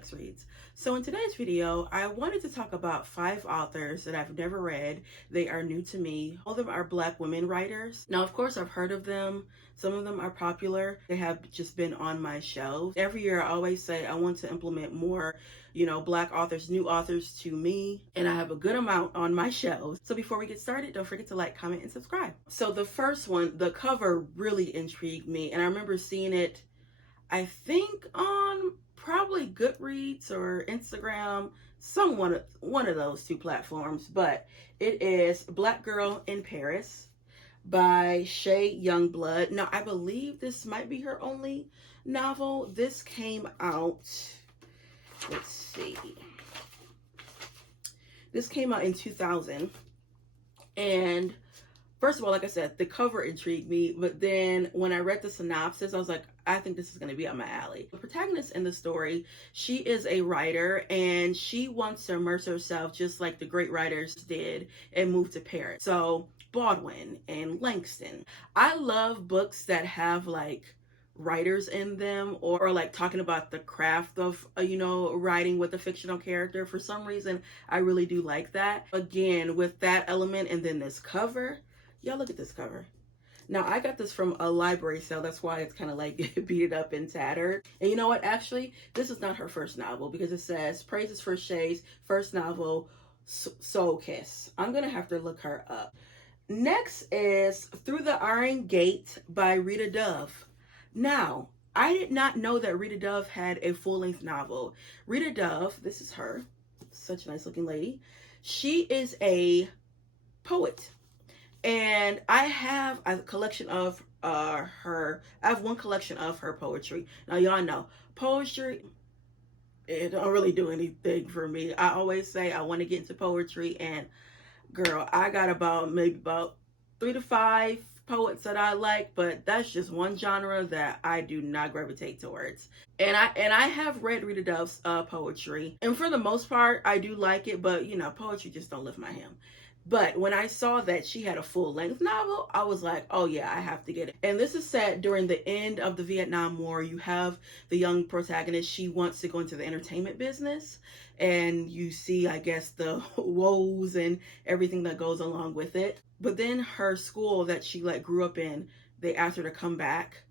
Lex Reads. So in today's video, I wanted to talk about 5 authors that I've never read. They are new to me. All of them are Black women writers. Now, of course, I've heard of them. Some of them are popular. They have just been on my shelves. Every year, I always say I want to implement more, Black authors, new authors to me, and I have a good amount on my shelves. So before we get started, don't forget to like, comment, and subscribe. So the first one, the cover really intrigued me, and I remember seeing it, I think on probably Goodreads or Instagram, one of those 2 platforms, but it is Black Girl in Paris by Shay Youngblood. Now, I believe this might be her only novel. This came out, let's see, this came out in 2000, and first of all, like I said, the cover intrigued me, but then when I read the synopsis, I was like, I think this is going to be up my alley. The protagonist in the story, she is a writer, and she wants to immerse herself just like the great writers did and move to Paris. So Baldwin and Langston. I love books that have like writers in them, or like talking about the craft of writing with a fictional character. For some reason, I really do like that. Again, with that element, and then this cover. Y'all look at this cover. Now, I got this from a library sale. That's why it's kind of like beat up and tattered. And you know what? Actually, this is not her first novel, because it says praises for Shay's first novel, Soul Kiss. I'm going to have to look her up. Next is Through the Iron Gate by Rita Dove. Now, I did not know that Rita Dove had a full-length novel. Rita Dove, this is her. Such a nice looking lady. She is a poet. And I have a collection of I have one collection of her poetry. Now, y'all know, poetry, it don't really do anything for me. I always say I want to get into poetry, and girl, I got maybe about 3 to 5 poets that I like, but that's just one genre that I do not gravitate towards. And I have read Rita Dove's poetry, and for the most part, I do like it, but poetry just don't lift my hand. But when I saw that she had a full-length novel, I was like, oh yeah, I have to get it. And this is set during the end of the Vietnam War. You have the young protagonist. She wants to go into the entertainment business. And you see, I guess, the woes and everything that goes along with it. But then her school that she grew up in, they asked her to come back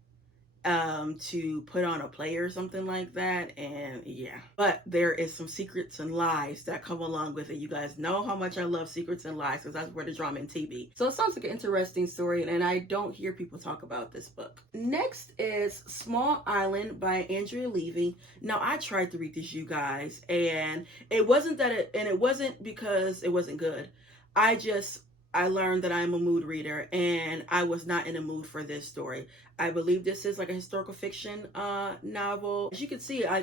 to put on a play or something like that, and yeah. But there is some secrets and lies that come along with it. You guys know how much I love secrets and lies, because that's where the drama and TV. So it sounds like an interesting story, and I don't hear people talk about this book. Next is Small Island by Andrea Levy. Now, I tried to read this, you guys, and it wasn't because it wasn't good. I learned that I'm a mood reader, and I was not in a mood for this story. I believe this is like a historical fiction novel. As you can see, I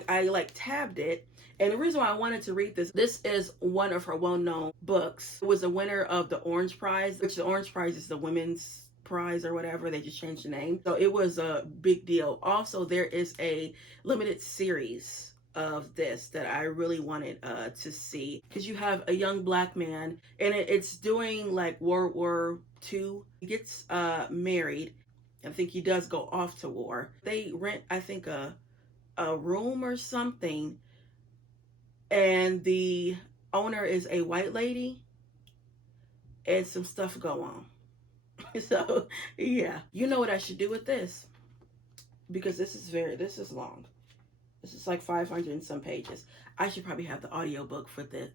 tabbed it. And the reason why I wanted to read this is one of her well-known books. It was a winner of the Orange Prize, which the Orange Prize is the women's prize or whatever. They just changed the name. So it was a big deal. Also, there is a limited series of this that I really wanted to see, because you have a young Black man, and it's doing like World War II. He gets married. I think he does go off to war. They rent, I think, a room or something, and the owner is a white lady, and some stuff go on. So yeah, you know what I should do with this, because this is long. This is like 500 and some pages. I should probably have the audiobook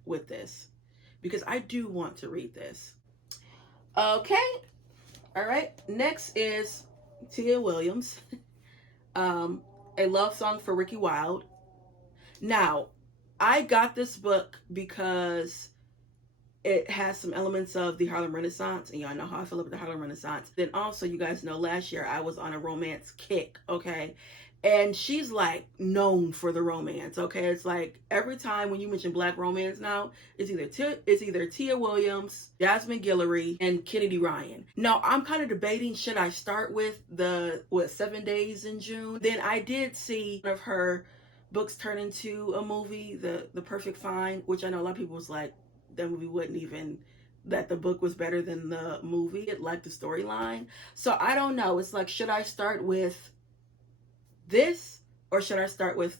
with this, because I do want to read this. Okay. All right. Next is Tia Williams, A Love Song for Ricky Wilde. Now, I got this book because it has some elements of the Harlem Renaissance, and y'all know how I feel about the Harlem Renaissance. Then also, you guys know last year I was on a romance kick, okay? And she's like known for the romance, okay? It's like every time when you mention Black romance now, it's either Tia Williams, Jasmine Guillory, and Kennedy Ryan. Now, I'm kind of debating, should I start with 7 Days in June? Then I did see one of her books turn into a movie, The Perfect Find, which I know a lot of people was like, that movie that the book was better than the movie. It liked the storyline. So I don't know. It's like, should I start with this or should I start with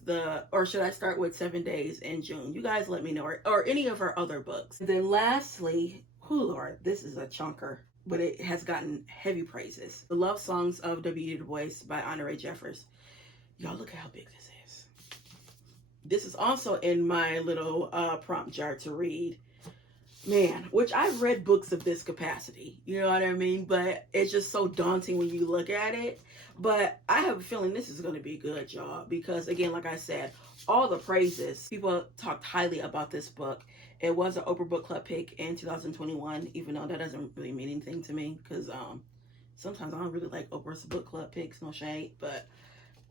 7 Days in June? You guys let me know, or any of her other books. And then lastly, oh Lord, this is a chunker, but it has gotten heavy praises. The Love Songs of W. Du Bois by Honore Jeffers. Y'all look at how big this is. This is also in my little prompt jar to read. Man, which I've read books of this capacity, you know what I mean? But it's just so daunting when you look at it. But I have a feeling this is going to be good, y'all, because again, like I said, all the praises, people talked highly about this book. It was an Oprah Book Club pick in 2021, even though that doesn't really mean anything to me, because sometimes I don't really like Oprah's book club picks, no shade, but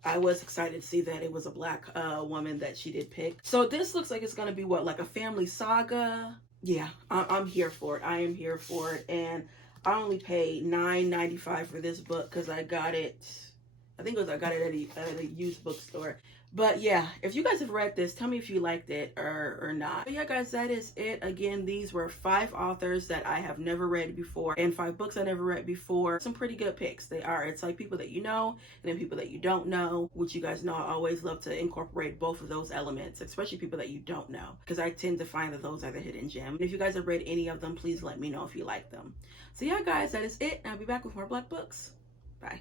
I was excited to see that it was a Black woman that she did pick. So this looks like it's going to be what, like a family saga? Yeah, I'm here for it. I am here for it. And I only paid $9.95 for this book because I got it, I think it was, I got it at a used bookstore. But yeah, if you guys have read this, tell me if you liked it or not. But yeah, guys, that is it. Again, these were 5 authors that I have never read before and 5 books I never read before. Some pretty good picks. They are. It's like people that you know and then people that you don't know, which you guys know I always love to incorporate both of those elements, especially people that you don't know, because I tend to find that those are the hidden gem. And if you guys have read any of them, please let me know if you like them. So yeah, guys, that is it. I'll be back with more Black books. Bye.